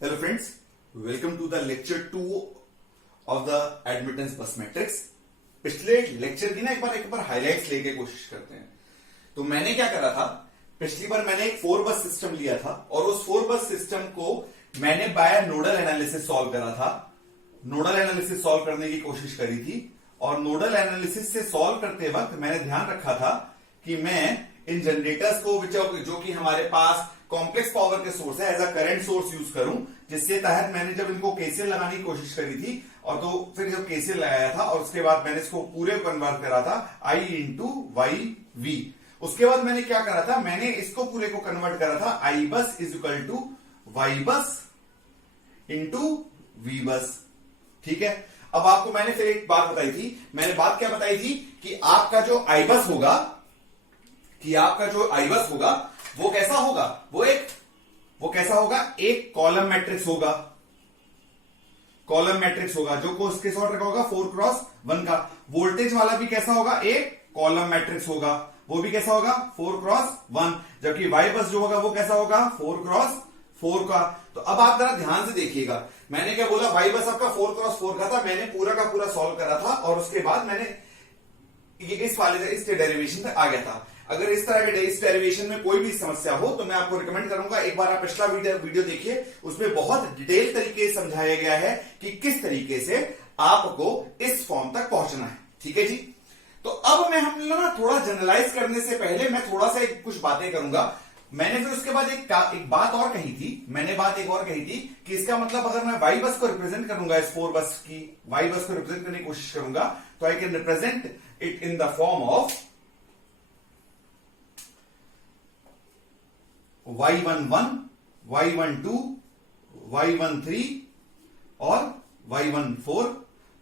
Hello friends, welcome to the lecture 2 of the admittance bus matrix। पिछले lecture की ना एक बार हाइलाइट्स लेके कोशिश करते हैं। तो मैंने क्या करा था, पिछली बार मैंने एक 4 बस सिस्टम लिया था और उस 4 बस सिस्टम को मैंने बाय नोडल एनालिसिस सॉल्व करा था। नोडल एनालिसिस सॉल्व करने की कोशिश करी थी और नोडल एनालिसिस से सॉल्व करते वक्त मैंने ध्यान रखा था कि मैं इन जनरेटर्स को जो कि हमारे पास कॉम्प्लेक्स पावर के सोर्स है as a current source use करूं, जिसके तहत मैंने जब इनको केसीएल लगाने की कोशिश करी थी और तो फिर जब केसीएल लगाया था और उसके बाद मैंने इसको पूरे कन्वर्ट करा था आई इंटू वाई वी। उसके बाद मैंने क्या करा था, मैंने इसको पूरे को कन्वर्ट करा था आई बस is equal to Y bus into we बस। ठीक है, अब आपको मैंने फिर एक बात बताई थी, मैंने बात क्या बताई थी कि आपका जो आई बस होगा, वो कैसा होगा, वो कैसा होगा, एक कॉलम मैट्रिक्स होगा। कॉलम मैट्रिक्स होगा जो को उसके सॉर्ट रखा होगा 4x1 का। वोल्टेज वाला भी कैसा होगा, एक कॉलम मैट्रिक्स होगा, वो भी कैसा होगा 4x1। जबकि वाई बस जो होगा वो कैसा होगा 4x4 का। तो अब आप जरा ध्यान से देखिएगा, मैंने क्या बोला, वाई बस आपका 4x4 का था, मैंने पूरा का पूरा सॉल्व करा था और उसके बाद मैंने इस वाले से इस डेरिवेशन तक आ गया था। अगर इस तरह के इस डेरिवेशन में कोई भी समस्या हो तो मैं आपको रिकमेंड करूंगा एक बार आप पिछला वीडियो देखिए, उसमें बहुत डिटेल तरीके से समझाया गया है कि किस तरीके से आपको इस फॉर्म तक पहुंचना है। ठीक है जी, तो अब मैं हम लोग ना थोड़ा जनरलाइज करने से पहले मैं थोड़ा सा कुछ बातें करूंगा। मैंने फिर उसके बाद एक बात और कही थी, कि इसका मतलब अगर मैं वाई बस को रिप्रेजेंट करूंगा, इस 4 बस की वाई बस को रिप्रेजेंट करने की कोशिश करूंगा तो I can represent it in the form of y11, y12, y13 और y14।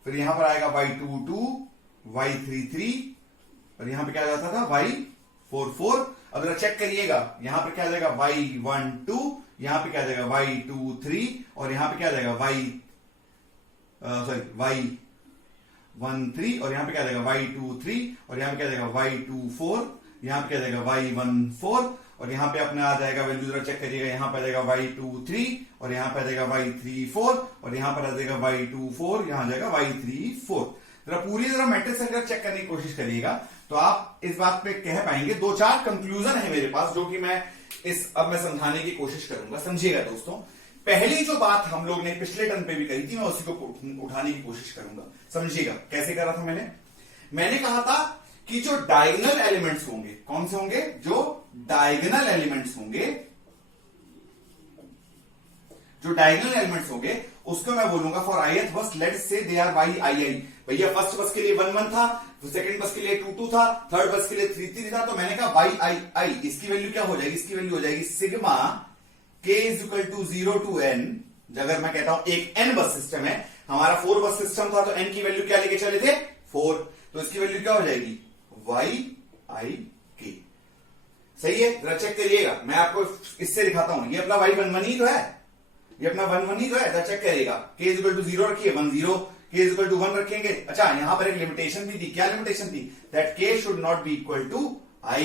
फिर यहां पर आएगा y22, y33 और यहां पे क्या जाता था y44। अब जरा चेक करिएगा, यहां पे क्या आ जाएगा y12, यहां पे क्या आ जाएगा y23 और यहां पे क्या आ जाएगा y13 और यहां पे क्या आ जाएगा y23 और यहां पे क्या आ जाएगा y24, यहां पे क्या आ जाएगा y14 और यहां पे अपने आ जाएगा वैल्यू, जरा चेक करिएगा, यहां पे आ जाएगा y23 और यहां पे आ जाएगा y34 और यहां पर आ जाएगा y24, यहां आ जाएगा y34। जरा मैट्रिक्स अगर चेक करने की कोशिश करिएगा तो आप इस बात पे कह पाएंगे। 2-4 कंक्लूजन है मेरे पास जो कि मैं अब मैं समझाने की कोशिश करूंगा। समझिएगा दोस्तों, पहली जो बात हम लोग ने पिछले टर्म पे भी कही थी मैं उसी को उठाने की कोशिश करूंगा। समझिएगा कैसे करा था मैंने कहा था कि जो डायगोनल एलिमेंट्स होंगे, कौन से होंगे, जो डायगोनल एलिमेंट्स होंगे उसको मैं बोलूंगा फॉर ith बस let's say they R by I. भैया फर्स्ट बस के लिए 1 था, सेकंड बस के लिए 2 था, थर्ड बस के लिए 3 था, तो मैंने कहा बाई आई। इसकी वैल्यू क्या हो जाएगी, इसकी वैल्यू हो जाएगी sigma k is equal to 0 to n। अगर मैं कहता हूं एक n बस सिस्टम है, हमारा 4 बस सिस्टम था तो n की वैल्यू क्या लेके चले थे 4, तो इसकी वैल्यू क्या हो जाएगी y सही है। जरा चेक करिएगा, मैं आपको इससे दिखाता हूं, ये अपना y11 ही तो है, जरा चेक करिएगा। k इज इक्वल टू 0 रखिए 10, k इज इक्वल टू 1 रखेंगे। अच्छा, यहां पर एक लिमिटेशन भी थी, क्या लिमिटेशन थी, that k should not be equal to i।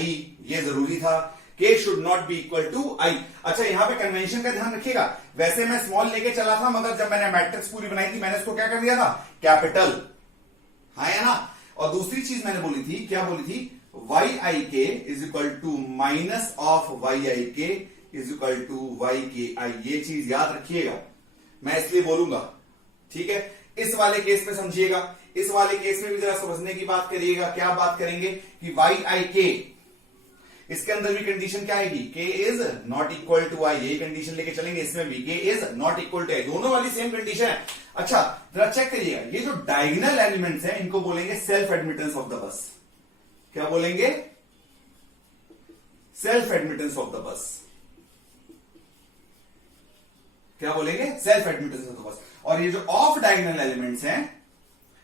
ये जरूरी था, k should not be equal to i। अच्छा, यहां पे कन्वेंशन का ध्यान रखिएगा, वैसे मैं स्मॉल लेके चला था, मगर जब मैंने मैट्रिक्स पूरी बनाई थी मैंने इसको क्या कर दिया था, कैपिटल। हाँ या ना। और दूसरी चीज मैंने बोली थी, क्या बोली थी, yik is equal to minus of yik is equal to yki। ये चीज याद रखिएगा, मैं इसलिए बोलूंगा। ठीक है, इस वाले केस में समझिएगा, इस वाले केस में भी जरा समझने की बात करिएगा। क्या बात करेंगे कि yik, इसके अंदर भी कंडीशन क्या आएगी, k is not equal to i। यही कंडीशन लेके चलेंगे इसमें भी, k is not equal to i, दोनों वाली सेम कंडीशन है। अच्छा, जरा चेक करिएगा, ये जो डायगोनल एलिमेंट्स हैं इनको बोलेंगे self admittance of the bus. क्या बोलेंगे, self admittance of the bus. क्या बोलेंगे, self admittance of the bus. और ये जो ऑफ डायगोनल एलिमेंट्स हैं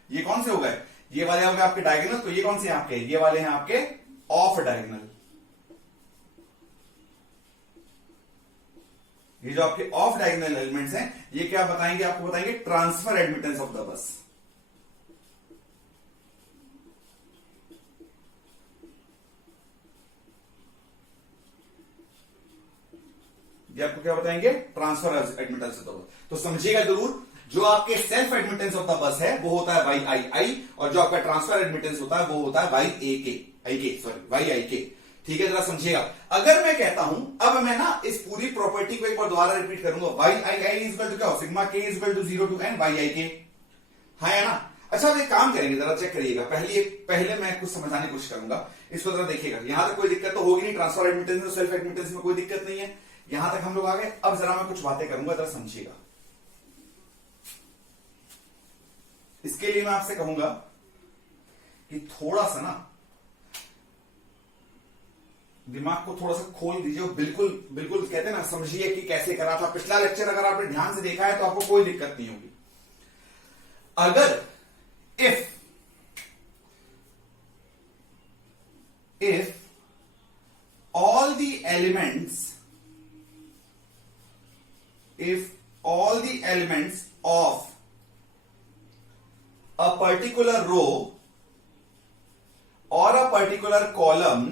ये कौन से हो गए, ये वाले हो गए आपके डायगोनल, तो ये कौन से हैं आपके, ये वाले हैं आपके ऑफ डायगोनल। ये जो आपके ऑफ डायगोनल एलिमेंट्स हैं ये क्या बताएंगे, आपको बताएंगे transfer admittance of the bus. ये आपको क्या बताएंगे, transfer admittance of the bus. तो समझिएगा जरूर, जो आपके self admittance of the bus है वो होता है वाई आई आई, और जो आपका ट्रांसफर एडमिटेंस होता है वो होता है वाई ए के, वाई आई के। ठीक है, जरा समझिएगा। अगर मैं कहता हूं, अब मैं ना इस पूरी प्रॉपर्टी को एक बार दोबारा रिपीट करूंगा, y I I is equal to क्या हो, sigma k is equal to 0 to n y i k, है ना। अच्छा, अब एक काम करेंगे, जरा चेक करिएगा। पहले मैं कुछ समझाने की कोशिश करूंगा, इसको जरा देखिएगा। यहां तक कोई दिक्कत तो होगी नहीं, ट्रांसफर एडमिटेंस और सेल्फ एडमिटेंस में कोई दिक्कत नहीं है, यहां तक हम लोग आ गए। अब जरा मैं कुछ बातें करूंगा, जरा समझिएगा। इसके लिए मैं आपसे कहूंगा कि थोड़ा सा ना दिमाग को थोड़ा सा खोल दीजिए, और बिल्कुल बिल्कुल कहते हैं ना, समझिए कि कैसे करा था। पिछला लेक्चर अगर आपने ध्यान से देखा है तो आपको कोई दिक्कत नहीं होगी। अगर if all the elements of a particular row or a particular column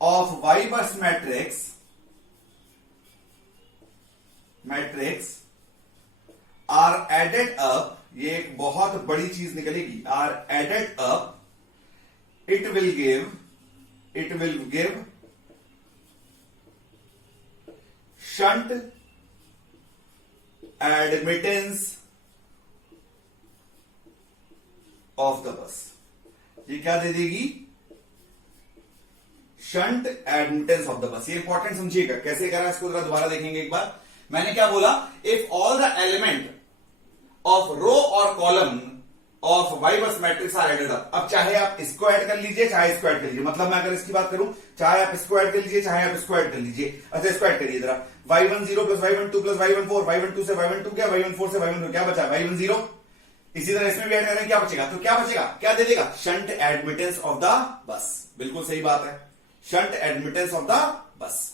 of y bus matrix are added up, ये एक बहुत बड़ी चीज निकलेगी, are added up, it will give shunt admittance of the bus। ये क्या दे देगी, shunt admittance of the bus. ये इंपॉर्टेंट समझिएगा, कैसे करा इसको जरा दोबारा देखेंगे एक बार। मैंने क्या बोला, if all the element of row और column of y bus matrix are added up. अब चाहे आप इसको ऐड कर लीजिए, चाहे इसको ऐड कर लीजिए, मतलब मैं अगर इसकी बात करूं, चाहे आप इसको ऐड कर लीजिए, चाहे आप इसको ऐड कर लीजिए। अच्छा, इसको ऐड करिए जरा, y10 plus y12 plus y14, y12 से y12 क्या, y14 से y12 क्या बचा, y10। इसी तरह इसमें भी ऐड करें, क्या बचेगा, तो क्या बचेगा, क्या दे देगा, shunt admittance of the bus. बिल्कुल सही बात है, shunt admittance of the bus.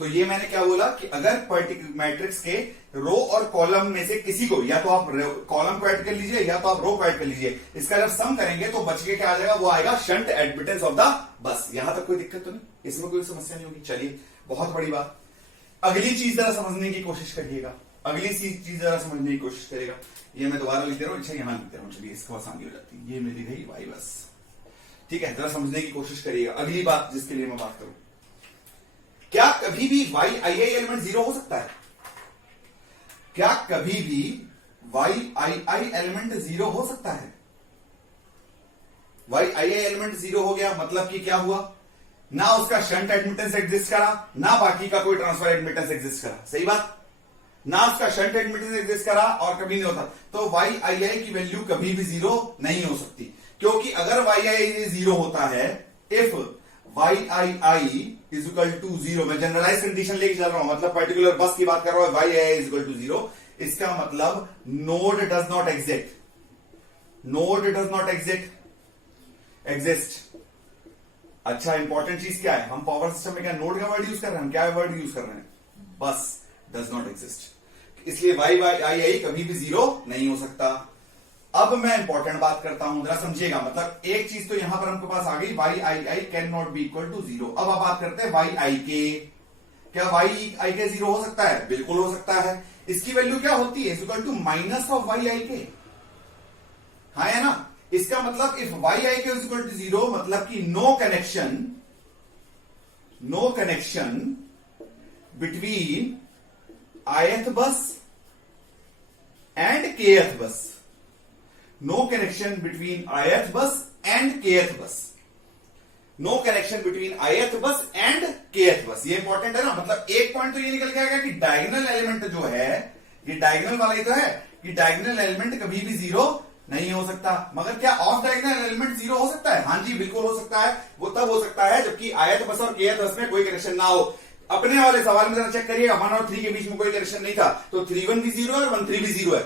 तो ये मैंने क्या बोला कि अगर पर्टिकुलर मैट्रिक्स के रो और कॉलम में से किसी को, या तो आप कॉलम को ऐड कर लीजिए या तो आप रो को ऐड कर लीजिए, इसका जब सम करेंगे तो बच के क्या आ जाएगा, वो आएगा shunt admittance of the bus. यहां तक कोई दिक्कत तो नहीं, इसमें कोई समस्या नहीं होगी। चलिए, बहुत बड़ी बात। अगली चीज जरा समझने की कोशिश करिएगा, अगली चीज जरा समझने की कोशिश करेगा। ये मैं दोबारा लिख दे रहा हूं, अच्छा यहां लिख दे रहा हूं, चलिए इसको आसानी हो जाती है। ये मेरी रही वाई बस, ठीक है। जरा समझने की कोशिश करिएगा। अगली बात जिसके लिए मैं बात करूं, क्या कभी भी वाई आई आई एलिमेंट 0 हो सकता है? क्या कभी भी वाई आई आई एलिमेंट 0 हो सकता है? वाई आई आई एलिमेंट 0 हो गया मतलब कि क्या हुआ, ना उसका शंट एडमिटेंस एग्जिस्ट करा, ना बाकी का कोई ट्रांसफर एडमिटेंस एग्जिस्ट करा। सही बात, ना उसका शंट एडमिटेंस एग्जिस्ट करा और कभी नहीं होता, तो वाई आई आई की वैल्यू कभी भी 0 नहीं हो सकती। क्योंकि अगर वाई आई 0 होता है, if Y I I is equal to 0, मैं जनरलाइज कंडीशन लेके चल रहा हूं, मतलब पर्टिकुलर बस की बात कर रहा हूं, Y I is equal to 0, इसका मतलब node does not exist, node does not exist. अच्छा, इंपॉर्टेंट चीज क्या है, हम पावर सिस्टम में क्या नोड का वर्ड यूज कर रहे हैं, हम क्या वर्ड यूज कर रहे हैं, बस डज नॉट एग्जिस्ट। इसलिए वाई आई आई कभी भी 0 नहीं हो सकता। अब मैं इंपॉर्टेंट बात करता हूं, जरा समझिएगा। मतलब एक चीज तो यहां पर हमके पास आ गई, Y I I can not be equal to 0। अब आप बात करते हैं वाई आई के, क्या वाई आई के 0 हो सकता है? बिल्कुल हो सकता है। इसकी वैल्यू क्या होती है, equal to minus of y i k, हाँ है ना। इसका मतलब इफ वाई आई के इक्वल टू 0, मतलब कि no connection between ith bus and kth बस, no connection between ith bus and kth बस, no connection between ith bus and kth बस। ये इंपॉर्टेंट है ना। मतलब एक पॉइंट तो ये निकल के आएगा कि डायगोनल एलिमेंट जो है, ये डायगोनल वाला ही तो है कि डायगोनल एलिमेंट कभी भी 0 नहीं हो सकता। मगर क्या ऑफ डायगोनल एलिमेंट 0 हो सकता है? हाँ जी, बिल्कुल हो सकता है। वो तब हो सकता है जबकि ith बस और kth बस में कोई कनेक्शन ना हो। अपने वाले सवाल में जरा चेक करिएगा, 1 और 3 के बीच में कोई कनेक्शन नहीं था, तो 3-1 भी 0 है और 1-3 भी 0 है,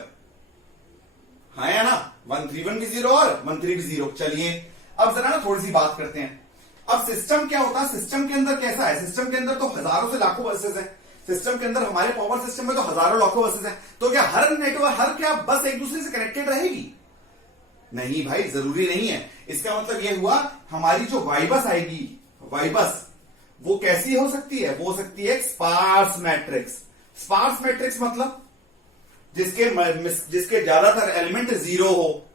हाँ या ना। 1-3-1 भी 0 और 1-3 भी 0। चलिए अब जरा ना थोड़ी सी बात करते हैं। अब सिस्टम क्या होता है, सिस्टम के अंदर कैसा है, सिस्टम के अंदर तो हजारों से लाखों बसेस हैं। सिस्टम के अंदर, हमारे पावर सिस्टम में तो हजारों लाखों बसेस हैं। तो क्या हर नेटवर्क, हर क्या बस एक दूसरे से कनेक्टेड रहेगी? नहीं भाई, जरूरी नहीं है। इसका मतलब यह हुआ हमारी जो वाई बस आएगी, वाई बस वो कैसी हो सकती है? वो हो सकती है स्पार्स मैट्रिक्स। स्पार्स मैट्रिक्स मतलब जिसके ज्यादातर एलिमेंट जीरो हो,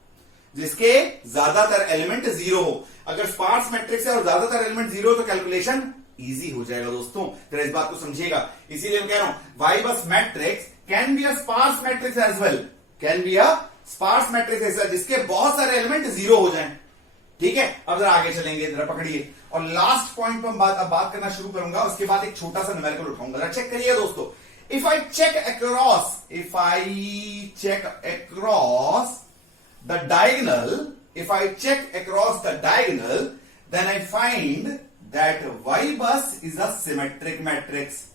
जिसके ज्यादातर एलिमेंट जीरो हो। अगर स्पार्स मैट्रिक्स है और ज्यादातर एलिमेंट जीरो तो कैलकुलेशन इजी हो जाएगा दोस्तों। जरा इस बात को समझिएगा, इसीलिए मैं कह रहा हूं Y bus matrix can be a sparse matrix as well, can be a sparse matrix as well, जिसके बहुत सारे एलिमेंट जीरो हो जाएं। ठीक है, अब जरा आगे चलेंगे, जरा पकड़िए। और लास्ट पॉइंट पर अब बात करना शुरू करूंगा, उसके बाद एक छोटा सा न्यूमेरिकल उठाऊंगा। जरा चेक करिए दोस्तों, if I check across the diagonal, then I find that Y bus is a symmetric matrix.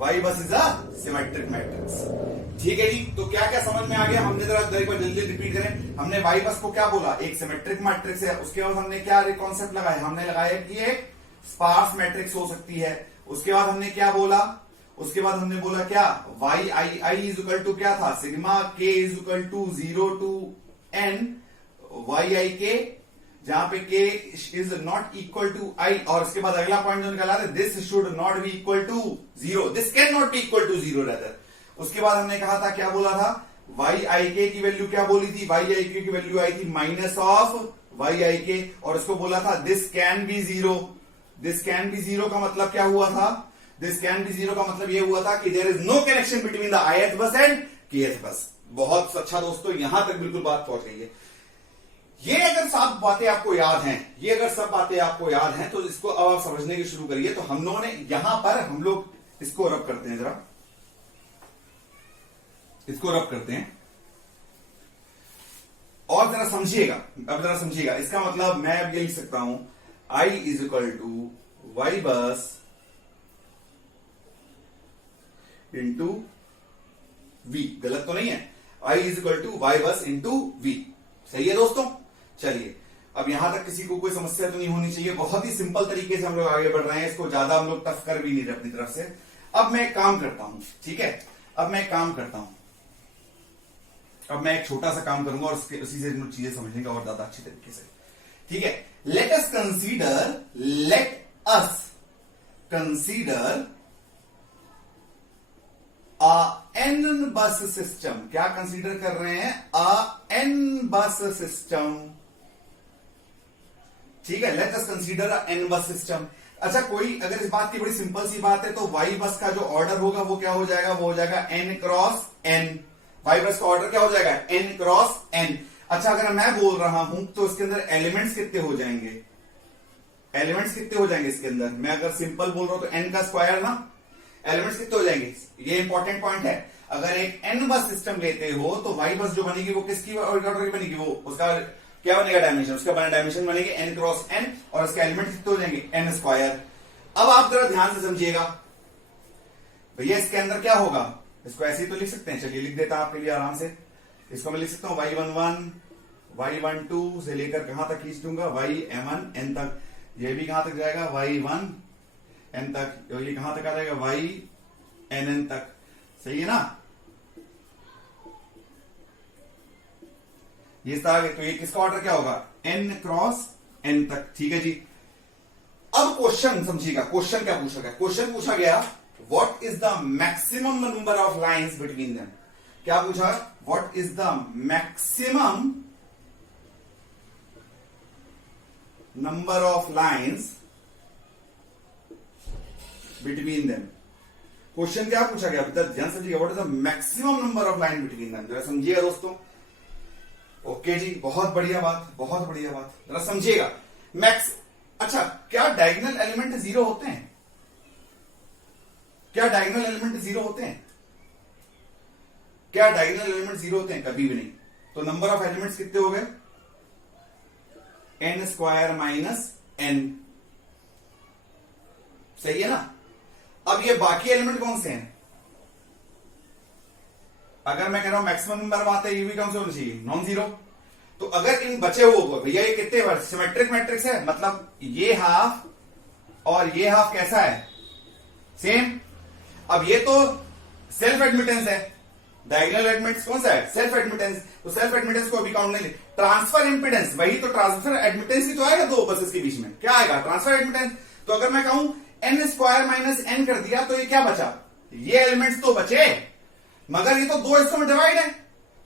Y bus is a symmetric matrix. ठीक है जी, तो क्या क्या समझ में आ गया? हमने जरा एक बार जल्दी रिपीट करें। हमने वाई बस को क्या बोला? एक सिमेट्रिक मैट्रिक्स है। उसके बाद हमने क्या कॉन्सेप्ट लगाया? हमने लगाया कि एक स्पार्स मैट्रिक्स हो सकती है। उसके बाद हमने क्या बोला? उसके बाद हमने बोला क्या? Y I is equal to क्या था? Sigma k is equal to 0 to n y i k, जहां पे k is not equal to i। और उसके बाद अगला पॉइंट जो निकाला, this should not be equal to 0, this can not be equal to 0 rather. उसके बाद हमने कहा था, क्या बोला था? वाई आई के की वैल्यू क्या बोली थी? वाई आई के की वैल्यू आई थी माइनस ऑफ वाई आई के, और उसको बोला था this can be 0। This can be 0 का मतलब क्या हुआ था? दिस कैन बी 0 का मतलब यह हुआ था कि there is no connection between the ith bus and kth bus. बहुत अच्छा दोस्तों, यहां तक बिल्कुल बात पहुंच गई है। ये अगर सब बातें आपको याद हैं, ये अगर सब बातें आपको याद हैं, तो इसको अब आप समझने की शुरू करिए। तो हम लोगों ने यहां पर हम लोग इसको रब करते हैं, जरा इसको रब करते हैं और जरा समझिएगा। अब जरा समझिएगा, इसका मतलब मैं अब ये लिख सकता हूं I is equal to Y bus into V. गलत तो नहीं है? I is equal to Y bus into V. सही है दोस्तों? चलिए, अब यहां तक किसी को कोई समस्या तो नहीं होनी चाहिए। बहुत ही सिंपल तरीके से हम लोग आगे बढ़ रहे हैं, इसको ज्यादा हम लोग टफ कर भी नहीं रहे अपनी तरफ से। अब मैं एक काम करता हूं, ठीक है? अब मैं एक काम करता हूं, अब मैं एक छोटा सा काम करूंगा और उसी से चीजें समझने का और ज्यादा अच्छी तरीके से। ठीक है, लेट अस कंसीडर एन बस सिस्टम। क्या कंसीडर कर रहे हैं? एन बस सिस्टम। ठीक है, लेट अस कंसीडर एन बस सिस्टम। अच्छा, कोई अगर इस बात की बड़ी सिंपल सी बात है, तो वाई बस का जो ऑर्डर होगा वो क्या हो जाएगा? वो हो जाएगा n क्रॉस n। वाई बस का ऑर्डर क्या हो जाएगा? n cross n। अच्छा, अगर मैं बोल रहा हूं तो इसके अंदर एलिमेंट्स कितने हो जाएंगे? एलिमेंट्स कितने हो जाएंगे इसके अंदर? मैं अगर सिंपल बोल रहा हूं तो n का स्क्वायर ना। एलिमेंट्स कितने हो जाएंगे? ये इंपॉर्टेंट पॉइंट है। अगर एक n बस सिस्टम लेते हो तो वाई बस जो बनेगी वो किसकी ऑर्डर की बनेगी? वो उसका क्या बनेगा? डायमेंशन। उसका बना डायमेंशन बनेगी n क्रॉस n, और इसके एलिमेंट कितने हो जाएंगे? n square. अब आप जरा ध्यान से समझिएगा भैया, इसके अंदर क्या होगा? इसको ऐसे ही तो लिख सकते हैं। चलिए लिख देता हूं आपके लिए आराम से। इसको मैं लिख सकता हूं y11 y12 से लेकर कहां तक खींच दूंगा? ym1 n तक। ये भी कहां तक जाएगा? y1 n तक। और ये कहां तक आ जाएगा? yn तक। सही है ना? ये तो ये किसका ऑर्डर क्या होगा? n क्रॉस n तक। ठीक है जी। अब क्वेश्चन समझिएगा, क्वेश्चन क्या पूछा गया? क्वेश्चन पूछा गया what is the maximum number of lines between them. क्या पूछा? What is the maximum number of lines between them. Question क्या पूछा गया? ध्यान समझिएगा, what is the maximum number of line between them. जरा समझिएगा दोस्तों। ओके जी, बहुत बढ़िया बात, बहुत बढ़िया बात। जरा समझिएगा मैक्स। अच्छा, क्या डायगोनल एलिमेंट 0 होते हैं? क्या डायगोनल एलिमेंट 0 होते हैं? क्या डायगोनल एलिमेंट 0 होते हैं? कभी भी नहीं। तो नंबर ऑफ एलिमेंट्स कितने हो गए? n square minus n। सही है ना? अब ये बाकी एलिमेंट कौन से हैं? अगर मैं कह रहा हूं मैक्सिमम नंबर बात है, ये भी कौन से होना चाहिए? Non zero. तो अगर इन बचे हुए को, भैया ये कितने बार सिमेट्रिक मैट्रिक्स है, मतलब ये हाफ और ये हाफ कैसा है? सेम। अब ये तो सेल्फ एडमिटेंस है, डायगोनल एडमिटेंस कौन सा है, सेल्फ एडमिटेंस, तो सेल्फ एडमिटेंस को अभी काउंट नहीं ले। ट्रांसफर इंपिडेंस, वही तो ट्रांसफर एडमिटेंस ही तो आएगा दो बसेस के बीच में, क्या आएगा, ट्रांसफर एडमिटेंस। तो अगर मैं कहूं n स्क्वायर माइनस n कर दिया तो ये क्या बचा, ये एलिमेंट्स तो बचे, मगर ये तो दो हिस्सों में डिवाइड है,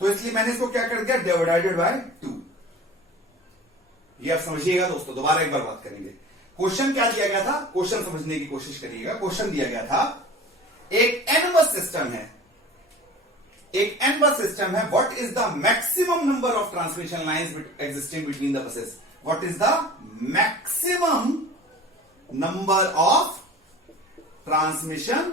तो इसलिए मैंने इसको क्या कर दिया, डिवाइडेड बाय 2। ये आप समझिएगा दोस्तों, दोबारा एक बार बात करेंगे। क्वेश्चन क्या दिया गया था, क्वेश्चन समझने की कोशिश करिएगा। क्वेश्चन दिया गया था एक n बस सिस्टम है, एक n बस सिस्टम है, what is the maximum number of transmission lines existing between the buses, what is the maximum number of transmission,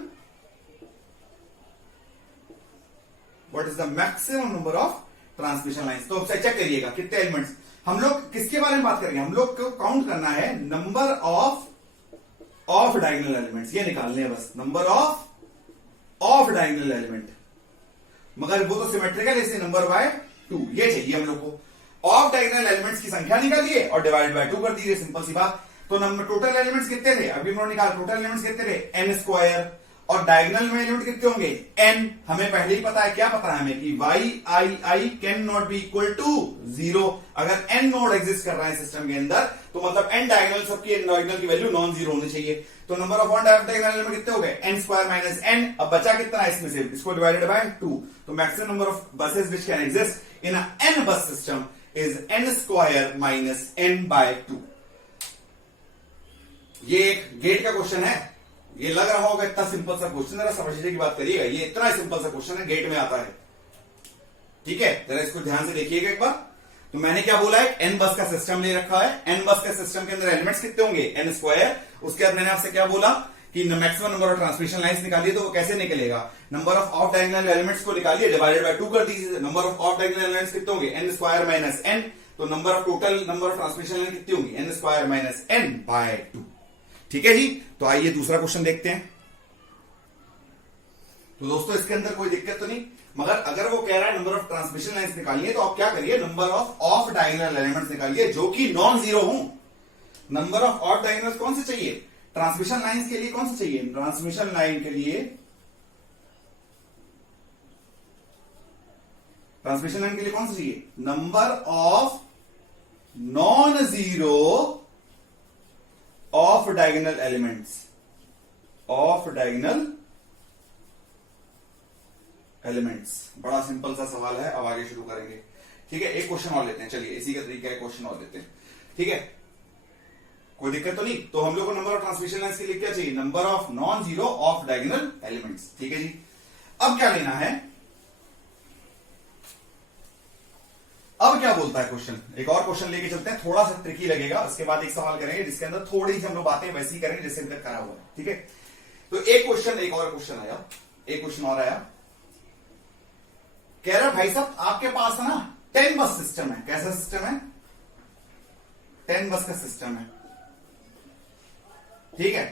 what is the maximum number of transmission lines. तो check करिएगा कितने elements, हम लोग किसके बारे में बात करेंगे, हम लोग को काउंट करना है नंबर ऑफ डायगोनल एलिमेंट्स, ये निकालने हैं बस, नंबर ऑफ डायगोनल एलिमेंट, मगर वो तो सिमेट्रिकल है, इसलिए नंबर बाय 2 ये चाहिए हम लोग को। ऑफ डायगोनल एलिमेंट्स की संख्या निकालिए और डिवाइड बाय 2 कर दीजिए, सिंपल सी बात। तो नंबर टोटल एलिमेंट्स कितने थे, अभी हमने निकाला, टोटल एलिमेंट्स कितने थे, n स्क्वायर, और डायगोनल में एलिमेंट कितने होंगे, n, हमें पहले ही पता है, क्या पता है हमें कि yi can not be equal to 0। अगर n नोड एग्जिस्ट कर रहा है सिस्टम के अंदर, तो मतलब n डायगोनल, सबकी डायगोनल की वैल्यू नॉन जीरो होनी चाहिए। तो number of one diagonal element कितने हो गए, n स्क्वायर माइनस n, अब बचा कितना है इसमें से, इसको डिवाइडेड बाय 2। तो maximum number of buses which can exist in a n bus system is n square minus n by 2। ये एक गेट का क्वेश्चन है, ये लग रहा होगा इतना सिंपल सा क्वेश्चन, जरा समझने की बात करिएगा, ये इतना सिंपल सा क्वेश्चन है, गेट में आता है, ठीक है, जरा इसको ध्यान से देखिएगा एक बार। तो मैंने क्या बोला है, n बस का सिस्टम ले रखा है, n बस के सिस्टम के अंदर एलिमेंट्स कितने होंगे, n स्क्वायर। उसके बाद मैंने आपसे क्या बोला कि maximum number of transmission lines निकालिए, तो वो कैसे निकलेगा, नंबर ऑफ डायगोनल एलिमेंट्स को निकालिए, डिवाइडेड बाय 2 कर दीजिए। नंबर ऑफ डायगोनल एलिमेंट्स कितने होंगे, n स्क्वायर माइनस n, तो number of total number of transmission line कितनी होंगी, n square minus n by 2। ठीक है जी, तो आइए दूसरा क्वेश्चन देखते हैं। तो दोस्तों इसके अंदर कोई दिक्कत तो नहीं, मगर अगर वो कह रहा है नंबर ऑफ ट्रांसमिशन लाइंस निकालिए, तो आप क्या करिए, नंबर ऑफ डायगोनल एलिमेंट्स निकालिए जो कि नॉन जीरो हो। नंबर ऑफ डायगोनल कौन से चाहिए, ट्रांसमिशन लाइंस के लिए कौन से चाहिए, ट्रांसमिशन लाइन के लिए, ट्रांसमिशन लाइन के लिए कौन सा चाहिए, number of non zero of diagonal elements, of diagonal elements. बड़ा सिंपल सा सवाल है, अब आगे शुरू करेंगे। ठीक है, एक क्वेश्चन और लेते हैं, चलिए इसी का तरीका है, क्वेश्चन और लेते हैं। ठीक है, कोई दिक्कत तो नहीं। तो हम लोग को नंबर ऑफ ट्रांसमिशन लाइंस के लिए क्या चाहिए, number of non zero of diagonal elements. ठीक है जी, अब क्या लेना है, अब क्या बोलता है क्वेश्चन, एक और क्वेश्चन लेके चलते हैं, थोड़ा सा ट्रिकी लगेगा, उसके बाद एक सवाल करेंगे जिसके अंदर थोड़ी सी हम लोग बातें वैसी करेंगे जैसे अभी तक करा हुआ है। ठीक है, तो एक क्वेश्चन, एक और क्वेश्चन आया, एक क्वेश्चन और आया, कह रहा भाई साहब आपके पास है ना 10 बस सिस्टम है। कैसा सिस्टम है, 10 बस का सिस्टम है। ठीक है,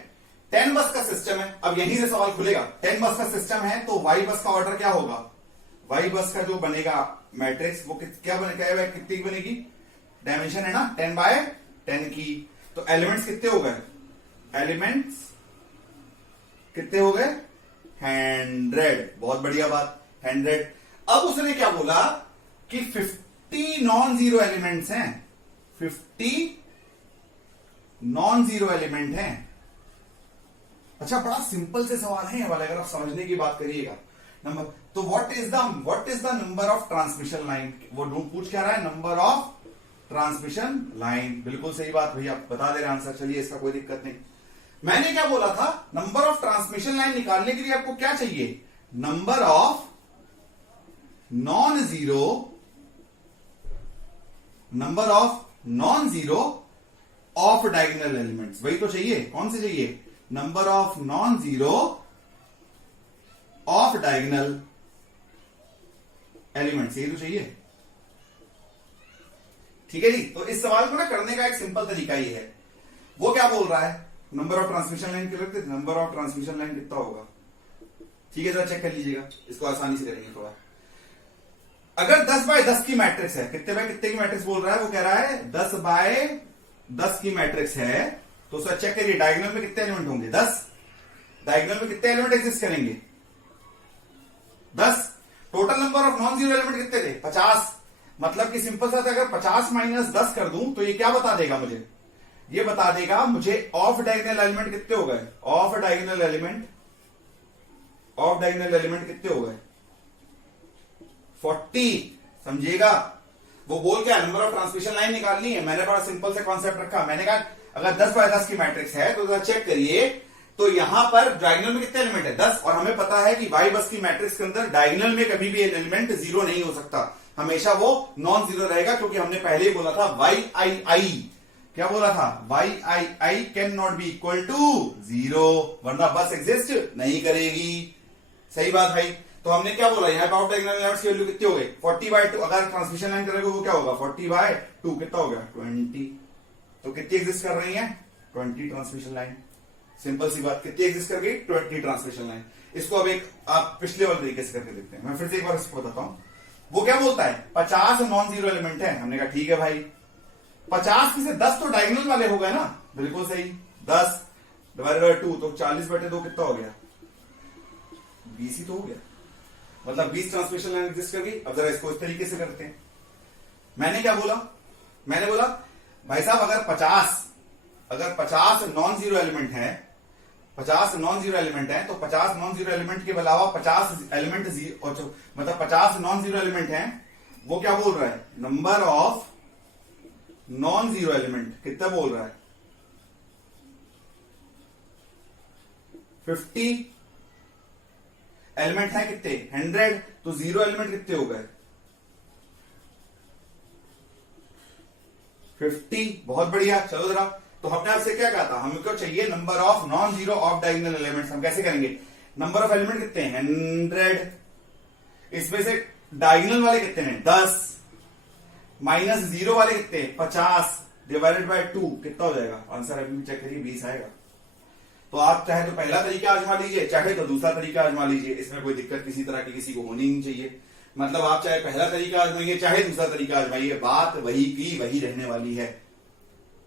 10 बस का सिस्टम है। अब यहीं से सवाल खुलेगा, 10 बस का सिस्टम है तो वाई बस का ऑर्डर क्या होगा, वाई बस का जो बनेगा मैट्रिक्स वो क्या बनेगा, कितनी की बनेगी, डायमेंशन है ना 10 बाय 10 की। तो एलिमेंट्स कितने हो गए, एलिमेंट्स कितने हो गए 100। बहुत बढ़िया बात, 100। अब उसने क्या बोला कि 50 नॉन जीरो एलिमेंट्स हैं, 50 नॉन जीरो एलिमेंट हैं। अच्छा, बड़ा सिंपल से सवाल है ये वाला, अगर आप समझने की बात करिएगा। नंबर तो what is the number of transmission line, वो पूछ क्या रहा है, नंबर ऑफ ट्रांसमिशन लाइन। बिल्कुल सही बात भैया, बता दे रहे आंसर। चलिए, इसका कोई दिक्कत नहीं। मैंने क्या बोला था, नंबर ऑफ ट्रांसमिशन लाइन निकालने के लिए आपको क्या चाहिए, number of non zero, number of non zero of diagonal elements. वही तो चाहिए, कौन से चाहिए, number of non zero of diagonal elements, यही तो चाहिए। ठीक है जी, तो इस सवाल को ना करने का एक सिंपल तरीका ये है। वो क्या बोल रहा है, नंबर ऑफ ट्रांसमिशन लाइन के रखते थे, नंबर ऑफ ट्रांसमिशन लाइन कितना होगा। ठीक है, जरा चेक कर लीजिएगा, इसको आसानी से करेंगे थोड़ा। अगर 10 बाय 10 की मैट्रिक्स है, कितने बाय कितने की मैट्रिक्स बोल रहा है, वो कह रहा है 10 बाय 10 की मैट्रिक्स है, तो उसका चेक करिए डायगोनल में कितने एलिमेंट होंगे, 10। डायगोनल में कितने एलिमेंट एग्जिस्ट करेंगे, 10। Total number of non zero element कितने थे? 50। मतलब कि सिंपल सा था, अगर 50 माइनस 10 कर दूं तो ये क्या बता देगा मुझे? ये बता देगा मुझे ऑफ डायगोनल एलिमेंट कितने हो गए। ऑफ डायगोनल एलिमेंट कितने हो गए? 40। समझिएगा, वो बोल क्या, नंबर ऑफ ट्रांसमिशन लाइन निकालनी है। मैंने बड़ा सिंपल से कॉन्सेप्ट रखा। मैंने कहा अगर 10 बाय 10 की मैट्रिक्स है तो चेक करिए, तो यहां पर डायगोनल में कितने एलिमेंट है? 10। और हमें पता है कि वाई बस की मैट्रिक्स के अंदर डायगोनल में कभी भी एलिमेंट जीरो नहीं हो सकता, हमेशा वो नॉन जीरो रहेगा, क्योंकि हमने पहले ही बोला था वाई आई आई, क्या बोला था? Y I I can not be equal to zero, वरना बस एग्जिस्ट नहीं करेगी। सही बात भाई। तो हमने क्या बोला, यहाँ पे आउट डायगोनल एलिमेंट्स की वैल्यू कितनी हो गई? 40/2। अगर ट्रांसमिशन लाइन करेंगे वो क्या होगा? 40/2 कितना हो गया? 20। तो कितनी एग्जिस्ट कर रही है? 20 ट्रांसमिशन लाइन। सिंपल सी बात, कितनी एग्जिस्ट कर गई? 20 ट्रांसमिशन लाइन। इसको अब एक आप पिछले वाले तरीके से करके देखते हैं। मैं फिर से एक बार इसको बताता हूं। वो क्या बोलता है? 50 नॉन जीरो एलिमेंट है। हमने कहा ठीक है भाई, 50 में से 10 तो डायगोनल वाले हो गए ना। बिल्कुल सही। 10 डिवाइडेड बाय 2 तो 40/2 कितना हो गया? 20 ही तो हो गया। मतलब 20 ट्रांसमिशन लाइन एग्जिस्ट कर गई। अब जरा इसको इस तरीके से करते हैं। मैंने क्या बोला? मैंने बोला भाई साहब, अगर 50 नॉन जीरो एलिमेंट है, 50 नॉन जीरो एलिमेंट है, तो 50 नॉन जीरो एलिमेंट के अलावा 50 एलिमेंट मतलब 50 नॉन जीरो एलिमेंट है। वो क्या बोल रहा है? Number of non zero element कितना बोल रहा है? 50 एलिमेंट है कितने? 100। तो जीरो एलिमेंट कितने हो गए? 50। बहुत बढ़िया। चलो जरा, तो हमने आपसे क्या कहा था? हमको चाहिए number of non zero of diagonal elements. हम कैसे करेंगे? नंबर ऑफ एलिमेंट कितने हैं? 100। इसमें से डायगोनल वाले कितने हैं? 10 माइनस जीरो वाले कितने? 50 डिवाइडेड बाय 2 कितना हो जाएगा? आंसर अभी भी चेक करिए, 20 आएगा। तो आप चाहे तो पहला तरीका आजमा लीजिए, चाहे तो दूसरा तरीका आजमा लीजिए। इसमें कोई दिक्कत किसी तरह की किसी को होनी नहीं चाहिए। मतलब आप चाहे पहला तरीका आजमाइए, चाहे दूसरा तरीका आजमाइए, बात वही की वही रहने वाली है।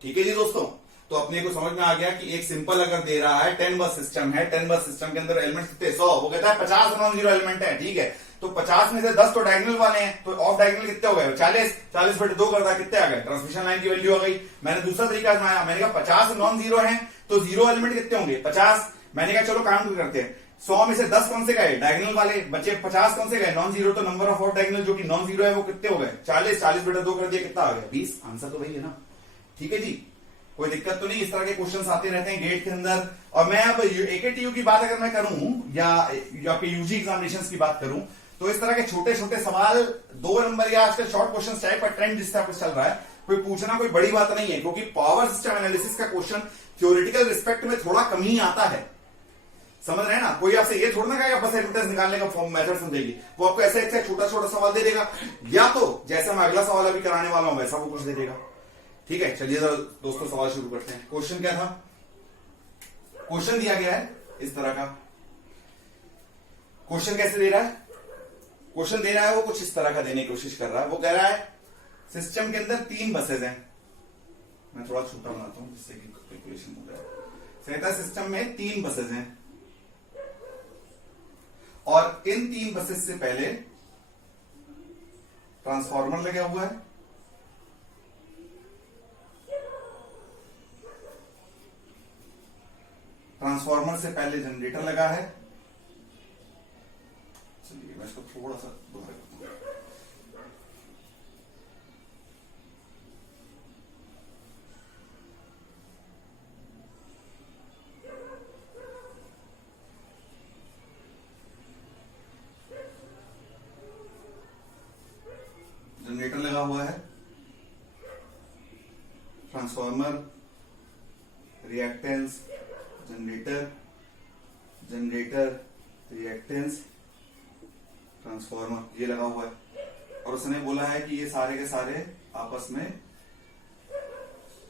ठीक है जी दोस्तों। तो अपने को समझ में आ गया कि एक सिंपल अगर दे रहा है 10 बस सिस्टम है, 10 बस सिस्टम के अंदर एलिमेंट कितने? 100। वो कहता है 50 नॉन जीरो एलिमेंट है। ठीक है, तो 50 में से 10 तो डायगोनल वाले हैं, तो ऑफ डायगोनल कितने हो गए? 40/2 करता कितने आ गए? ट्रांसमिशन लाइन की वैल्यू आ गई। मैंने दूसरा तरीका आजमाया। मैंने कहा 50 नॉन जीरो है, तो जीरो एलिमेंट कितने होंगे? 50। मैंने कहा चलो काम करते हैं, 100 में से 10 कौन से गए? डायगोनल वाले। बचे 50 कौन से गए? Non zero. तो नंबर ऑफ ऑफ डायगोनल जो कि नॉन जीरो है वो कितने हो गए? 40/2 कर दिया, कितना आ गया? 20। आंसर तो वही है ना। ठीक है जी, कोई दिक्कत तो नहीं। इस तरह के क्वेश्चंस आते रहते हैं गेट के अंदर। और मैं अब AKTU की बात अगर मैं करूं या आपके यूजी एग्जामिनेशंस की बात करूं, तो इस तरह के छोटे छोटे सवाल 2 नंबर या आजकल शॉर्ट क्वेश्चन टाइप का ट्रेंड जिस तरह चल रहा है, कोई पूछना कोई बड़ी बात नहीं है, क्योंकि पावर सिस्टम एनालिसिस का क्वेश्चन थ्योरेटिकल रिस्पेक्ट में थोड़ा कम ही आता है। समझ रहे हैं ना? कोई आपसे ये थोड़ा ना कहेगा बस एडवर्टाइज निकालने का फॉर्म मेथड समझेगी। वो आपको ऐसे ऐसे छोटा छोटा सवाल दे देगा, या तो जैसा मैं अगला सवाल अभी कराने वाला हूं वैसा वो कुछ दे देगा। ठीक है, चलिए दोस्तों सवाल शुरू करते हैं। क्वेश्चन क्या था? क्वेश्चन दिया गया है इस तरह का। क्वेश्चन कैसे दे रहा है? क्वेश्चन दे रहा है वो कुछ इस तरह का देने की कोशिश कर रहा है। वो कह रहा है सिस्टम के अंदर 3 बसेज हैं। मैं थोड़ा छोटा बनाता हूं जिससे कि कैलकुलेशन हो जाए। कहता सिस्टम में 3 बसेज हैं और इन 3 बसेज से पहले ट्रांसफार्मर लगा हुआ है, ट्रांसफार्मर से पहले जनरेटर लगा है। चलिए मैं इसको थोड़ा सा दोहरा करता हूं। जनरेटर लगा हुआ है, transformer, reactance, generator, generator, reactance, transformer, ये लगा हुआ है। और उसने बोला है कि ये सारे के सारे आपस में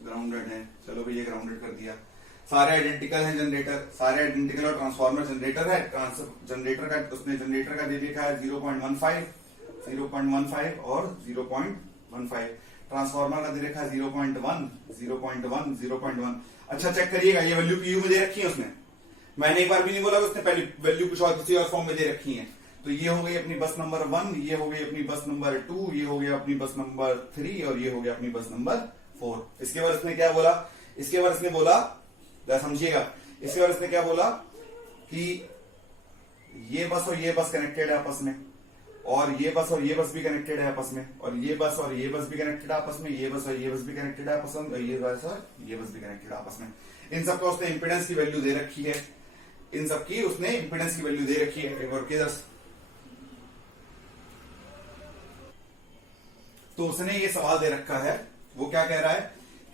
ग्राउंडेड हैं। चलो भाई ये ग्राउंडेड कर दिया। सारे आइडेंटिकल हैं जनरेटर, सारे आइडेंटिकल और ट्रांसफार्मर जनरेटर है। जनरेटर का उसने जनरेटर का दे दिया है 0.15 और 0.15। ट्रांसफार्मर का दे रखा है 0.1, 0.1, 0.1। अच्छा चेक करिएगा, ये वैल्यू पीयू में दे रखी है उसने। मैंने एक बार भी नहीं बोला उसने पहली वैल्यू कुछ और किसी और फॉर्म में दे रखी है। तो ये हो गई अपनी बस नंबर 1, ये हो गई अपनी बस नंबर 2, ये हो गया अपनी बस नंबर 3 और ये हो गया अपनी बस नंबर 4। इसके बाद इसने क्या बोला, इसके बाद इसने बोला, समझिएगा, इसके बाद इसने क्या बोला कि ये बस और ये बस कनेक्टेड है आपस में, और ये बस और ये बस भी कनेक्टेड है आपस में, और ये बस और ये बस भी कनेक्टेड है आपस में, ये बस और ये बस भी कनेक्टेड है आपस में, ये बस और ये बस भी कनेक्टेड है आपस में। इन सबका उसने इंपीडेंस की वैल्यू दे रखी है, इन सबकी उसने इंपीडेंस की वैल्यू दे रखी है। एक और किधर, तो उसने ये सवाल दे रखा है, वो क्या कह रहा है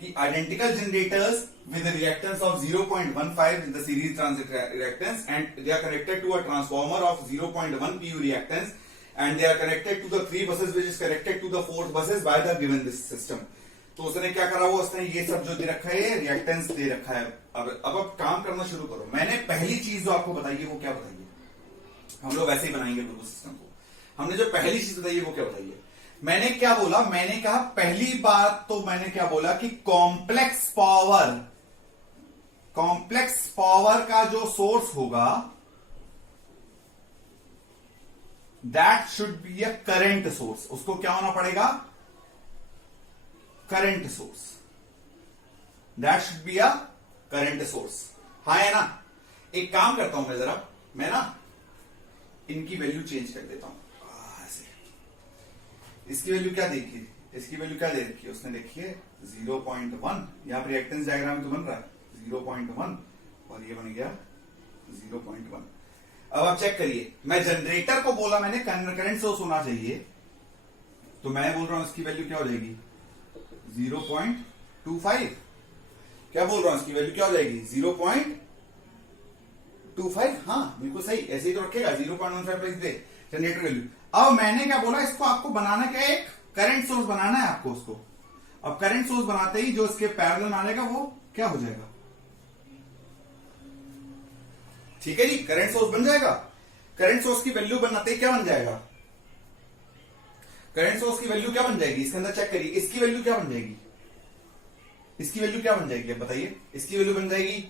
कि identical generators with a reactance of 0.15 in the series transit reactance and they are connected to a transformer of 0.1 pu reactance and they are connected to the 3 buses which is connected to the 4 buses by the given this system। तो उसने क्या करा, वो उसने ये सब जो दे रखा है, रिएक्टेंस दे रखा है। अब काम करना शुरू करो। मैंने पहली चीज जो आपको बताई है वो क्या बताई है, हम लोग ऐसे ही बनाएंगे पूरे सिस्टम को। हमने जो पहली चीज बताई है वो क्या बताई है, मैंने क्या बोला, मैंने कहा पहली बात तो मैंने क्या बोला कि कॉम्प्लेक्स पावर का जो सोर्स होगा that should be a current source. उसको क्या होना पड़ेगा, current source, that should be a current source. हाँ है ना। एक काम करता हूं मैं, जरा मैं ना इनकी वैल्यू चेंज कर देता हूं। इसकी वैल्यू क्या देखी, इसकी वैल्यू क्या दे रखी है उसने, देखिए 0.1, यहां पर रिएक्टेंस डायग्राम तो बन रहा है 0.1 और ये बन गया 0.1। अब आप चेक करिए, मैं जनरेटर को बोला मैंने करंट सोर्स होना चाहिए, तो मैं बोल रहा हूं इसकी वैल्यू क्या हो जाएगी 0.25। क्या बोल रहा हूं, इसकी वैल्यू क्या हो जाएगी 0.25। हाँ बिल्कुल सही, ऐसे ही तो रखेगा 0.15 लिख दे जनरेटर वैल्यू। अब मैंने क्या बोला, इसको आपको बनाना क्या है, एक करंट सोर्स बनाना है आपको उसको। अब करंट सोर्स बनाते ही जो इसके पैरेलल आएगा वो क्या हो जाएगा, ठीक है जी, करंट सोर्स बन जाएगा। करंट सोर्स की वैल्यू बनाते ही क्या बन जाएगा, करंट सोर्स की वैल्यू क्या बन जाएगी, इसके अंदर चेक करिए, इसकी वैल्यू क्या बन जाएगी, इसकी वैल्यू क्या बन जाएगी, अब बताइए। इसकी वैल्यू बन जाएगी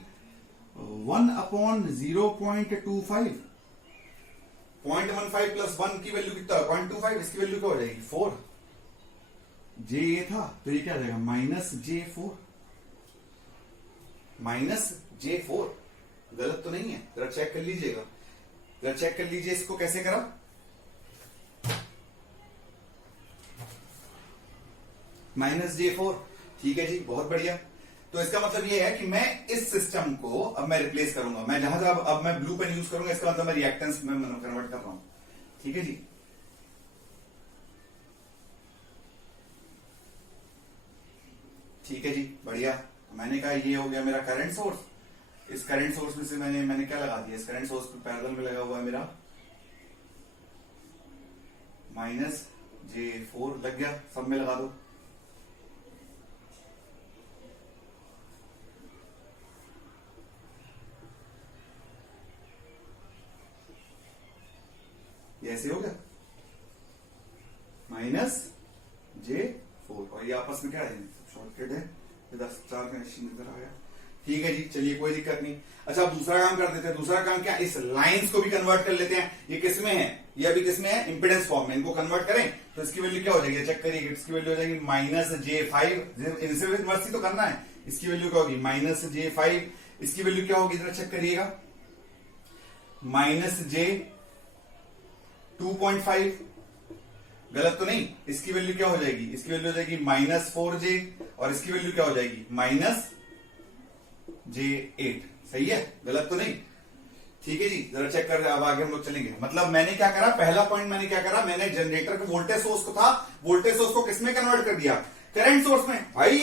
1/0.25, 0.15 प्लस 1 की वैल्यू कितना 0.25, इसकी वैल्यू क्या हो जाएगी 4। जे ये था तो ये क्या आ जाएगा -J4, -J4। गलत तो नहीं है, जरा चेक कर लीजिएगा, जरा चेक कर लीजिए इसको कैसे करा। -J4, ठीक है जी, बहुत बढ़िया। तो इसका मतलब ये है कि मैं इस सिस्टम को अब मैं रिप्लेस करूंगा, मैं जहां जहां अब मैं ब्लू पेन यूज करूंगा, इसका मतलब मैं रिएक्टेंस में कन्वर्ट कर रहा हूं, ठीक है जी। ठीक है जी, बढ़िया। मैंने कहा ये हो गया मेरा करंट सोर्स, इस करंट सोर्स में से मैंने क्या लगा दिया, इस करंट सोर्स पे पैरेलल में लगा हुआ है मेरा -J4 लग गया, सब में लगा दो। ये ऐसे हो गया -J4 और ये आपस में क्या है, शॉर्टेड है, 10 कनेक्शन इधर आ गया, ठीक है जी, चलिए कोई दिक्कत नहीं। अच्छा अब दूसरा काम कर देते हैं, दूसरा काम क्या, इस लाइंस को भी कन्वर्ट कर लेते हैं। ये किसमें है, ये अभी किसमें है, इंपेडेंस फॉर्म में, इनको कन्वर्ट करें तो इसकी वैल्यू क्या हो जाएगी, चेक करिए, इसकी वैल्यू हो जाएगी -J5, इनसे मस्ती तो करना है। इसकी वैल्यू क्या होगी -J5, इसकी वैल्यू क्या होगी जरा चेक करिएगा -J2.5, गलत तो नहीं। इसकी वैल्यू क्या हो जाएगी, इसकी वैल्यू हो जाएगी -4J और इसकी वैल्यू क्या हो जाएगी -J8, सही है, गलत तो नहीं, ठीक है जी। जरा चेक कर रहे, अब आगे हम लोग चलेंगे। मतलब मैंने क्या करा, पहला पॉइंट मैंने क्या करा, मैंने जनरेटर के वोल्टेज सोर्स को था, वोल्टेज सोर्स को किसमें कन्वर्ट कर दिया, करंट सोर्स में। भाई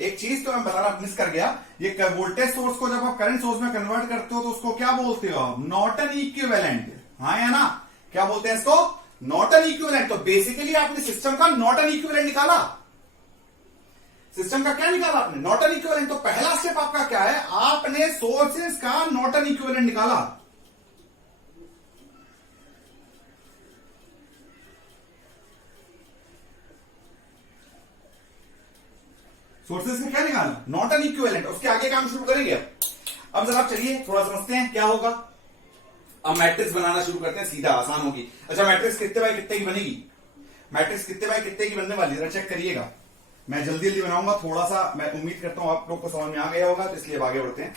एक चीज तो मैं बताना मिस कर गया, ये वोल्टेज सोर्स को जब आप करंट सोर्स में कन्वर्ट करते हो तो उसको क्या बोलते हो आप, नॉर्टन इक्विवेलेंट, हाँ या ना, क्या बोलते हैं इसको, नॉर्टन इक्विवेलेंट। तो बेसिकली आपने सिस्टम का नॉर्टन इक्विवेलेंट निकाला, सिस्टम का क्या निकाला आपने, नॉर्टन इक्विवेलेंट। तो पहला स्टेप आपका क्या है, आपने सोर्सेस का नॉर्टन इक्विवेलेंट निकाला। सोर्सेस का क्या निकाला, नॉर्टन इक्विवेलेंट। उसके आगे काम शुरू करेंगे। अब जरा चलिए थोड़ा समझते हैं क्या होगा। अब मैट्रिक्स बनाना शुरू करते हैं, सीधा आसान होगी। अच्छा मैट्रिक्स कितने बाय कितने की बनेगी, मैट्रिक्स कितने बाय कितने की बनने वाली है, चेक करिएगा। मैं जल्दी जल्दी बनाऊंगा, थोड़ा सा मैं उम्मीद करता हूं आप लोग को समझ में आ गया होगा, तो इसलिए अब आगे बढ़ते हैं।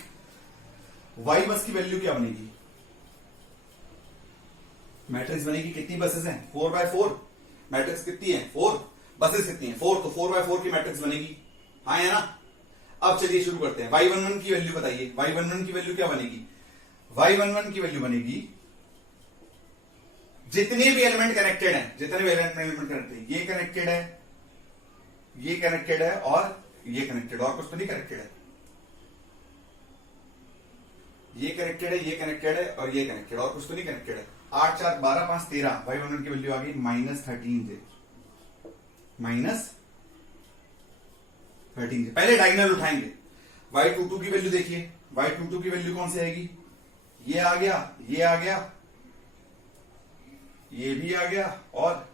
वाई बस की वैल्यू क्या बनेगी, मैट्रिक्स बनेगी, कितनी बसेस हैं, 4x4, मैट्रिक्स कितनी है 4, बसेस कितनी है 4, तो 4x4 की मैट्रिक्स बनेगी, हाँ है ना। अब चलिए शुरू करते हैं। y11 की वैल्यू बताइए, y11 की वैल्यू क्या बनेगी, y11 की वैल्यू बनेगी जितने भी एलिमेंट कनेक्टेड हैं, जितने भी एलिमेंट कनेक्टेड है, ये कनेक्टेड है, ये कनेक्टेड है और ये कनेक्टेड, और कुछ तो नहीं कनेक्टेड है, ये कनेक्टेड है, ये कनेक्टेड है और ये कनेक्टेड, और कुछ तो नहीं कनेक्टेड है। 8 4 12 5 13, y11 की वैल्यू आ गई -13 -13। पहले डायगोनल उठाएंगे। y22 की वैल्यू देखिए, y22 की वैल्यू कौन सी आएगी, ये आ गया, ये आ गया, ये भी आ गया और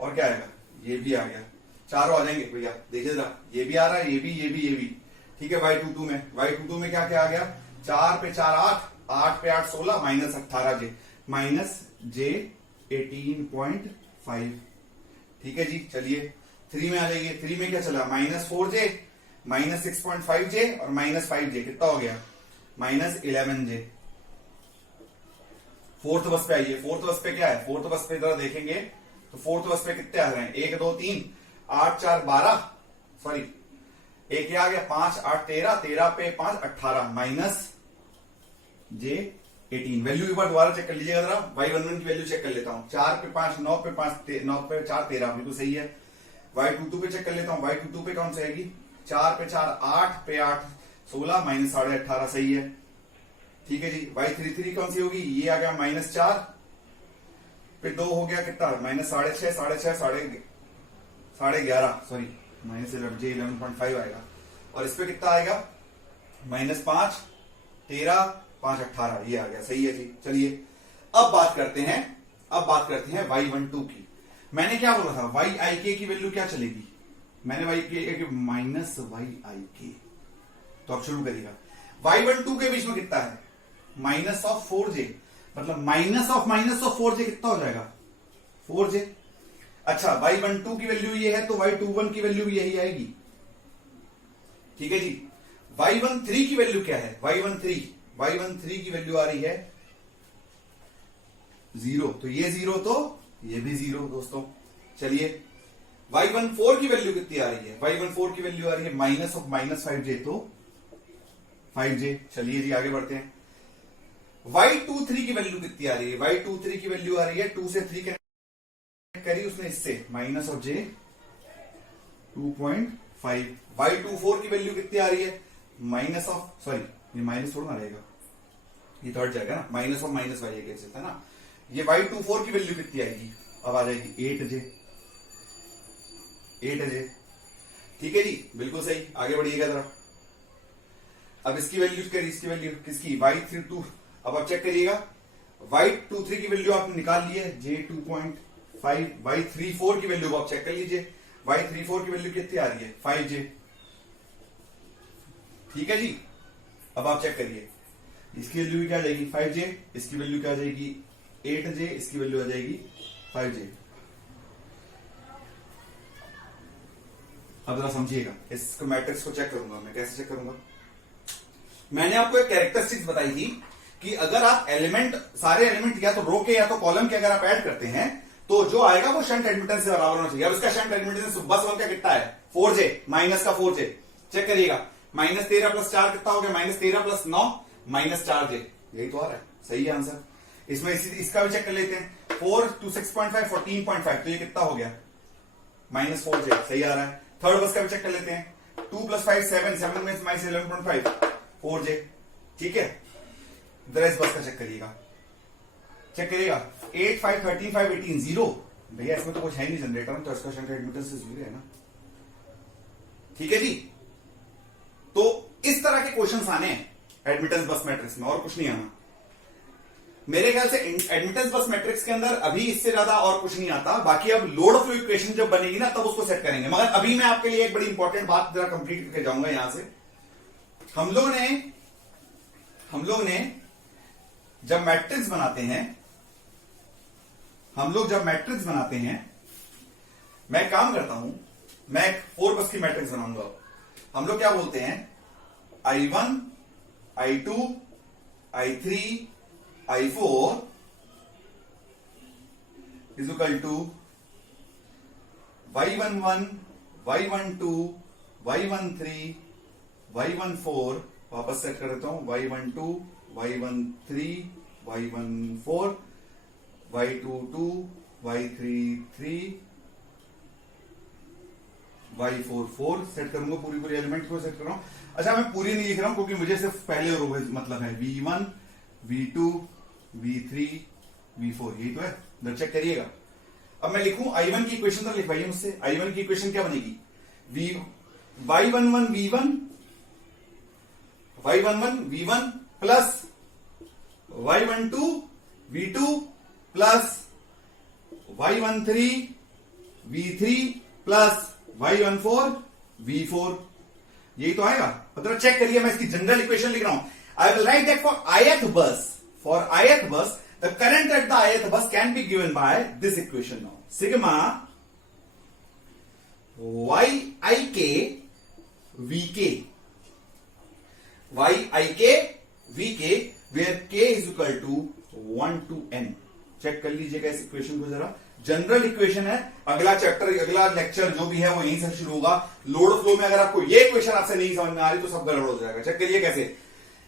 क्या आएगा, ये भी आ गया, चारों आ जाएंगे भैया, देखिए जरा, ये भी आ रहा है, ये भी, ये भी, ये भी, ठीक है। y22 में क्या क्या आ गया, 4 पे 4 8, 8 पे 8 16, -18j, -18.5, ठीक है जी। चलिए 3 में आ जाइए, 3 में क्या चला, -4j, -6.5j और -5j, कितना हो गया, -11j। फोर्थ बस पे आइए, फोर्थ बस पे क्या है, फोर्थ बस पे जरा देखेंगे तो फोर्थ बस पे कितने आ रहे हैं, 1 2 3 8 4 12, सॉरी एक ये आ गया 5 8 13, 13 पे 5 18, -j18। वैल्यू एक बार दोबारा चेक कर लीजिएगा जरा, y11 की वैल्यू चेक कर लेता हूं, 4 पे 5 9 पे 5 9 पे 4 13, बिल्कुल सही है। y22 पे चेक कर लेता हूं, y22 पे कौन सी आएगी, 4 पे 4 8 पे 8 16, -18.5, सही है, ठीक है जी। y33 कौन सी होगी, ये आ गया -4 पे 2 हो गया कितना, -6.5 11.5, सॉरी -11.5 आएगा, और इस पे कितना आएगा, -5 13 5 18, ये आ गया, सही है जी। चलिए अब बात करते हैं y12 की। मैंने क्या बोला था, yik की वैल्यू क्या चलेगी, मैंने yik -yik, तो अब शुरू करिएगा। y12 के बीच में कितना है, -4j, मतलब -4j कितना हो जाएगा, 4j। अच्छा y12 की वैल्यू ये है तो y21 की वैल्यू भी यही आएगी, ठीक है जी। y13 की वैल्यू क्या है, y13 की वैल्यू आ रही है 0, तो ये 0 तो ये भी 0 दोस्तों। चलिए y14 की वैल्यू कितनी आ रही है, y14 की वैल्यू आ रही है -5j, तो 5j। चलिए जी आगे बढ़ते हैं। y23 की वैल्यू कितनी आ रही है, y23 की वैल्यू आ रही है 2 से 3 कनेक्ट करी उसने इससे, -j2.5। y24 की वैल्यू कितनी आ रही है, सॉरी ये माइनस थोड़ा ना रहेगा, ये तो हट जाएगा ना, -y कैसे था ना, ये y24 की वैल्यू कितनी आएगी, अब आ जाएगी 8j, ठीक है जी, बिल्कुल सही। आगे बढ़िएगा जरा, अब इसकी वैल्यू किसकी, y32, अब आप चेक करिएगा, y23 की वैल्यू आपने निकाल ली है j2.5, y34 की वैल्यू आप चेक कर लीजिए, y34 की वैल्यू कितनी आ रही है, 5j, ठीक है जी। अब आप चेक करिए, इसकी वैल्यू क्या आ जाएगी 5j, इसकी वैल्यू क्या आ जाएगी 8j, इसकी वैल्यू आ जाएगी 5j। अब जरा समझिएगा, इस मैट्रिक्स को चेक करूंगा मैं, कैसे चेक करूंगा, मैंने आपको एक कैरेक्टरिस्टिक्स बताई थी कि अगर आप सारे एलिमेंट या तो रो के या तो कॉलम के अगर आप ऐड करते हैं तो जो आएगा वो शंट एडमिटेंस से बराबर होना चाहिए। अब इसका शंट एडमिटेंस बस 1 का कितना है, 4j, माइनस का 4j, चेक करिएगा, -13 + 4 कितना हो गया, -13 + 9 -4j, यही तो आ रहा है, सही है आंसर। इसमें इसका भी चेक कर लेते हैं, 4 2 6.5 14.5, तो ये कितना हो गया, -4j, सही आ रहा है। थर्ड बस का भी चेक कर लेते हैं, 2 + 5 7, 7 में -11.5, 4j, ठीक है। इस बस का चेक करिएगा, 8 5 13 5 18 0, भैया इसमें तो कुछ है नहीं जनरेटर में, तो इसका शंट एडमिटेंस 0 है ना, ठीक है जी। तो इस तरह के क्वेश्चंस आने हैं एडमिटेंस बस मैट्रिक्स में, और कुछ नहीं आना मेरे ख्याल से। एडमिटेंस बस मैट्रिक्स के अंदर अभी इससे ज्यादा और कुछ नहीं आता, बाकी अब लोड फ्लो इक्वेशन जब बनेगी ना तब उसको सेट करेंगे। मगर अभी मैं आपके लिए एक बड़ी इंपॉर्टेंट बात जरा कंप्लीट करके जाऊंगा। यहां से हम लोग ने जब मैट्रिक्स बनाते हैं, हम लोग जब मैट्रिक्स बनाते हैं, मैं काम करता हूं, मैं एक 4 बस की मैट्रिक्स बनाऊंगा। हम लोग क्या बोलते हैं, I1, I2, I3, I4 is equal to Y11, Y12, Y13, Y14, वापस सेट कर देता हूं, Y12, Y13, Y14, Y22, Y33, Y44 set करूंगा, पूरी एलिमेंट को सेट कर रहा हूं। अच्छा, मैं पूरी नहीं लिख रहा हूं क्योंकि मुझे सिर्फ पहले रो मतलब है V1, V2, V3, V4, यही तो है। जरा चेक करिएगा। अब मैं लिखूं I1 की इक्वेशन तो लिखवाइए मुझसे। I1 की इक्वेशन क्या बनेगी, Y11 V1 plus Y12 V2 plus Y13 V3 plus Y14 V4, यही तो आएगा। मतलब चेक करिए, मैं इसकी जनरल इक्वेशन लिख रहा हूं। I will write that for ith बस the current at the ith bus can be given by this equation now. Sigma yik vk, where k is equal to 1 to n. Check कर लीजिएगा इस equation को जरा। General equation है। अगला chapter, अगला lecture जो भी है वो यहीं से शुरू होगा। लोड फ्लो में अगर आपको ये इक्वेशन आपसे नहीं समझ में आ रही तो सब गड़बड़ हो जाएगा। चेक करिए कैसे।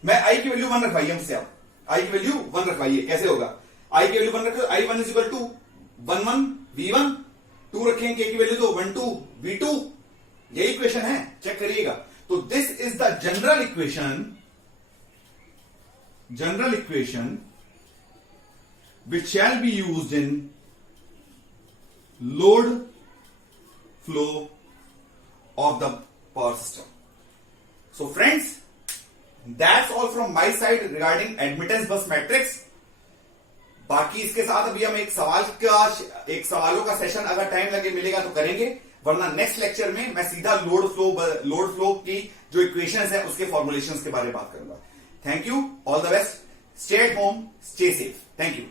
मैं आई की वैल्यू 1 रखवाइए मुझसे, आप आई की वैल्यू 1 रखवाइए। कैसे होगा, आई की वैल्यू 1 रखो, I1 is equal to 1 V1, 2 रखेंगे के की वैल्यू तो 1 2 V2, यही इक्वेशन है। चेक करिएगा। तो this is the general equation which shall be used in load flow of the power system. So friends, that's all from my side regarding admittance bus matrix. बाकी इसके साथ अभी हम एक सवालों का सेशन अगर टाइम लगे मिलेगा तो करेंगे, वरना नेक्स्ट लेक्चर में मैं सीधा लोड फ्लो की जो इक्वेशंस है उसके फॉर्मुलेशंस के बारे में बात करूंगा। Thank you, all the best, stay at home, stay safe, thank you.